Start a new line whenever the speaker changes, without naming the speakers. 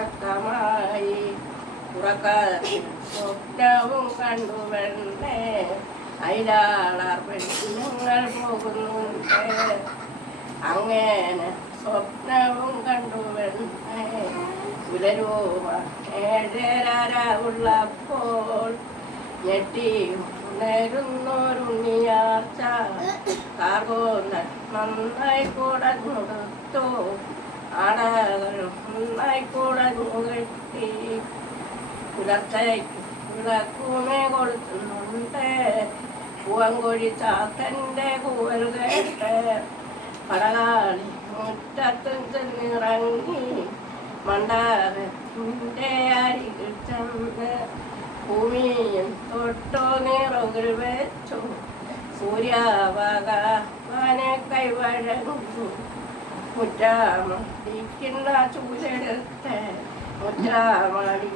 ഉറക്കമായി ഉറക്ക സ്വപ്നവും കണ്ടു വെണ്ണേ അയിലാളാർ പെണ്ണുങ്ങൾ പോകുന്നുണ്ട് അങ്ങനെ സ്വപ്നവും കണ്ടു വെണ്ണേ പുലരൂപ ഏഴരരാവുള്ളപ്പോൾ ഞെട്ടി ഉണരുന്നൊരുണ്ണിയാർച്ച കാർഗോ നന്നായി കൂടെ കൊടുത്തു. ആടക കുടഞ്ഞു നൂകെട്ടി പുലർച്ചയ്ക്ക് വിളക്കുമേ കൊടുക്കുന്നുണ്ട് പൂവൻകോഴി ചാത്തന്റെ കൂവൽ കേട്ട് പടകാളി മുറ്റത്തും ചെന്നിറങ്ങി മണ്ടാരത്തിന്റെ അരികിൽ ചെന്ന് ഭൂമിയും തൊട്ടോ നിറകിൽ വെച്ചു. സൂര്യാവകാനെ കൈവഴങ്ങു. മുറ്റാമടിക്കുന്ന ചൂലെടുത്ത് മുറ്റാമടി